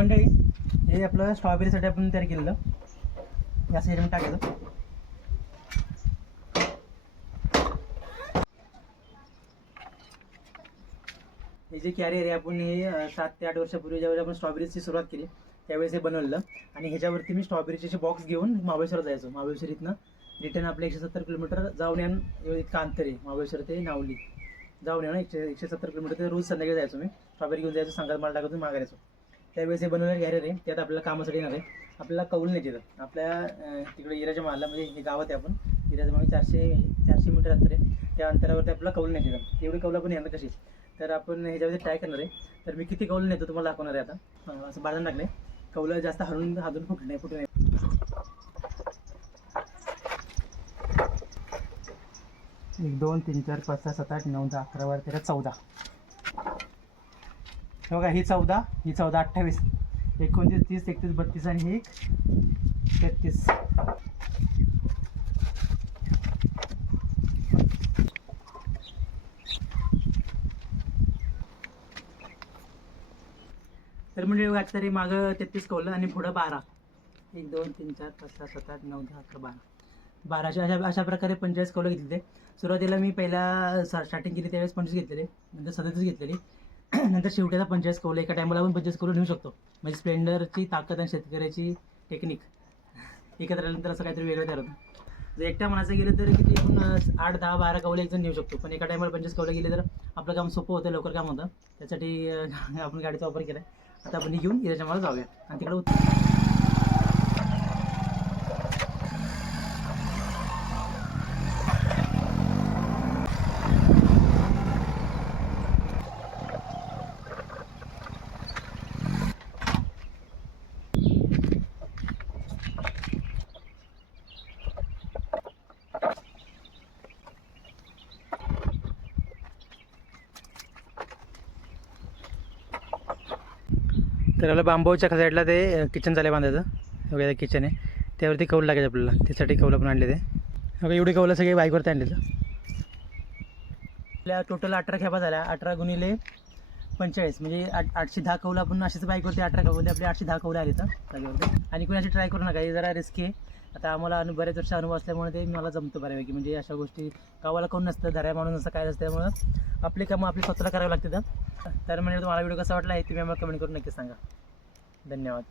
मंडळी हे आपलं स्ट्रॉबेरीसाठी आपण तयार केलेलं हे असं ह्याच्यामध्ये टाकायचं. हे जे कॅरियर आहे आपण हे 7 ते 8 वर्षापूर्वी ज्यावेळेस आपण स्ट्रॉबेरीची सुरुवात केली त्यावेळेस हे बनवलेलं आणि ह्याच्यावरती मी स्ट्रॉबेरीचे बॉक्स घेऊन महाबळेश्वर जायचो. महाबळेश्वर इथनं रिटर्न आपलं 170 किलोमीटर जाऊन यान इतकं अंतर आहे महाबळेश्वर ते नावली जाऊन या ना 170 किलोमीटर. ते रोज संध्याकाळी जायचो मी स्ट्रॉबेरी घेऊन जायचो, सांगात माल टाकून मागायचो. त्यावेळेस हे बनवलेलं कॅरियर आहे त्यात आपल्याला कामासाठी येणार आहे. आपल्याला कौल नाही तिथं आपल्या तिकडे इराच्या मालला म्हणजे हे गावात आहे आपण इराच्या माल 400 मीटर अंतर आहे. त्या अंतरावरती आपल्याला कौल नाही तिथं. तेवढी कौल आपण येणार कशी तर आपण ह्याच्यामध्ये ट्राय करणार आहे. तर मी किती कौल नेतो तुम्हाला दाखवणार आहे. आता असं बांधून टाकले कौल जास्त हादून फुटू नये 1 2 3 4 5 6 7 8 9 10 11 12 13 14 हे बघा ही 14 ही 14 28 29 30 31 32 आणि ही 33. तर म्हणजे बघा तरी मागं 33 कौलं आणि पुढं 12 1 2 3 4 5 6 7 8 9 10 11 12 अशा प्रकारे 45 कौलं घेतले. सुरुवातीला मी पहिला स्टार्टिंग केली त्यावेळेस 25 घेतलेले, नंतर 37 घेतलेली, नंतर शेवटी आता 45 कौलं. एका टायमाला आपण 45 कौलं नेऊ शकतो. म्हणजे स्प्लेंडरची ताकद आणि शेतकऱ्याची टेक्निक एकत्र आल्यानंतर असं काहीतरी वेगळं तयार होतं. जर एकट्या मनाचं गेलं तर किती आपण 8 10 12 कौलं एक जण नेऊ शकतो. पण एका टायमाला 25 कौलं गेले तर आपलं काम सोपं होतं, लवकर काम होतं. त्यासाठी आपण गाडीचा वापर केला आहे. आता आपण घेऊन इराच्या मला जाऊया आणि तिकडे तर आपल्या बांबूच्या साईडला ते किचन चाले बांधायचं वगैरे किचन आहे त्यावरती कौल लागायचं आपल्याला. त्यासाठी कौल आपण आणले ते बघा एवढी कौलं सगळे बाईकवरती आणले. आपल्या टोटल 18 खेपा झाल्या. 18 गुणिले 45 म्हणजे 810 कौलं आपण अशीच बाईकवरती 18 कौलं आपले 810 कौलं आले तर जागेवरती. आणि कोणी अशी ट्राय करू नका, हे जरा रिस्की आहे. आता आम्हाला बरेच वर्ष अनुभव असल्यामुळे ते मला जमतं बऱ्यापैकी. म्हणजे अशा गोष्टी गावाला कोण नसतं, धऱ्या माणूस असं काय नसतं, त्यामुळं आपली कामं आपली स्वतःला करावी लागते. तर म्हणजे तुम्हाला व्हिडिओ कसा वाटला आहे तुम्ही आम्हाला कमेंट करून नक्की सांगा. धन्यवाद.